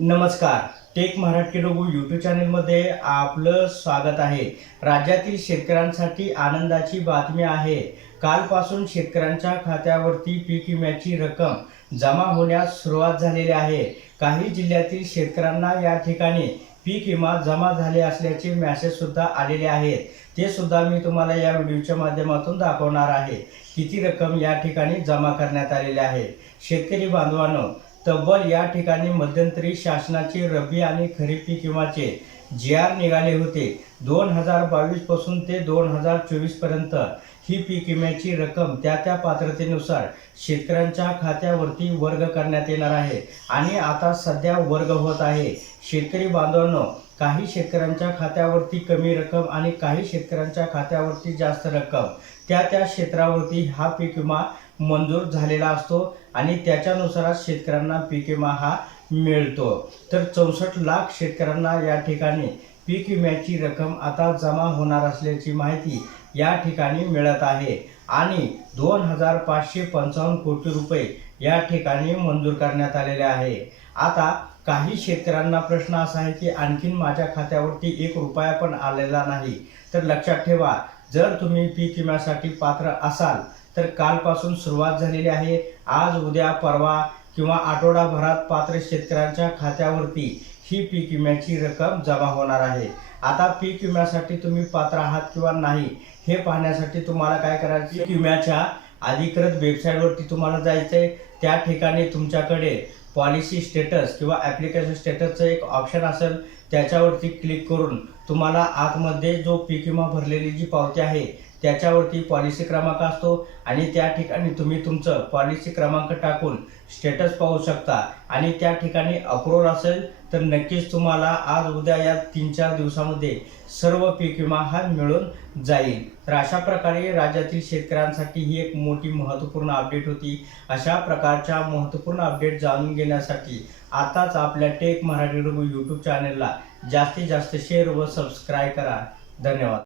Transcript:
नमस्कार. Take Marathi Raghu YouTube चॅनलमध्ये आपलं स्वागत आहे. राज्यातील शेतकऱ्यांसाठी आनंदाची बातमी आहे. कालपासून शेतकऱ्यांच्या खात्यावरती पीक विम्याची रक्कम जमा होण्यास सुरुवात झालेली आहे. काही जिल्ह्यातील शेतकऱ्यांना या ठिकाणी पीक विमा जमा झाले असल्याचे मॅसेज सुद्धा आलेले आहेत. ते सुद्धा मी तुम्हाला या व्हिडिओच्या माध्यमातून दाखवणार आहे. किती रक्कम या ठिकाणी जमा करण्यात आलेली आहे? शेतकरी बांधवांनो तब्बल या ठिकाणी मध्यंतरी शासनाचे रब्बी आणि खरीप पीक विमाचे जी आर निघाले होते. दोन हजार बावीसपासून ते दोन हजार चोवीसपर्यंत ही पीक विम्याची रक्कम त्या त्या पात्रतेनुसार शेतकऱ्यांच्या खात्यावरती वर्ग करण्यात येणार आहे. आणि आता सध्या वर्ग होत आहे. शेतकरी बांधवांनो काही शेतकऱ्यांच्या खात्यावरती कमी रक्कम आणि काही शेतकऱ्यांच्या खात्यावरती जास्त रक्कम त्या त्या क्षेत्रावरती हा पीक विमा मंजूर झालेला असतो आणि त्याच्यानुसारच शेतकऱ्यांना पीक विमा हा मिळतो. तर चौसष्ट लाख शेतकऱ्यांना या ठिकाणी पीक विम्याची रक्कम आता जमा होणार असल्याची माहिती या ठिकाणी मिळत आहे. आणि दोन हजार पाचशे पंचावन्न कोटी रुपये या ठिकाणी मंजूर करण्यात आलेले आहे. आता काही शेतकऱ्यांना प्रश्न असा आहे की आणखीन माझ्या खात्यावरती एक रुपया पण आलेला नाही. तर लक्षात ठेवा जर तुम्ही पीक विम्यासाठी पात्र असाल तर कालपासून सुरुवात झालेली आहे. आज उद्या परवा किंवा आठवडाभरात पात्र शेतकऱ्यांच्या खात्यावरती ही पीक विम्याची रक्कम जमा होणार आहे. आता पीक विम्यासाठी तुम्ही पात्र आहात किंवा नाही हे पाहण्यासाठी तुम्हाला काय करायचं? पीक विम्याच्या अधिकृत वेबसाईटवरती तुम्हाला जायचं आहे त्या ठिकाणी तुमच्याकडे पॉलिसी स्टेटस किंवा ॲप्लिकेशन स्टेटसचं एक ऑप्शन असेल त्याच्यावरती क्लिक करून तुम्हाला आतमध्ये जो पीक विमा भरलेली जी पावती आहे त्याच्यावरती पॉलिसी क्रमांक असतो आणि त्या ठिकाणी तुम्ही तुमचं पॉलिसी क्रमांक टाकून स्टेटस पाहू शकता आणि त्या ठिकाणी अप्रूव्ह असेल तर नक्कीच तुम्हाला आज उद्या या तीन चार दिवसामध्ये सर्व पीक विमा हा मिळून जाईल. तर अशा प्रकारे राज्यातील शेतकऱ्यांसाठी ही एक मोठी महत्त्वपूर्ण अपडेट होती. अशा प्रकारच्या महत्त्वपूर्ण अपडेट जाणून घेण्यासाठी आताच आपल्या टेक मराठी रघु यूट्यूब चॅनलला जास्तीत जास्त शेअर व सबस्क्राईब करा. धन्यवाद.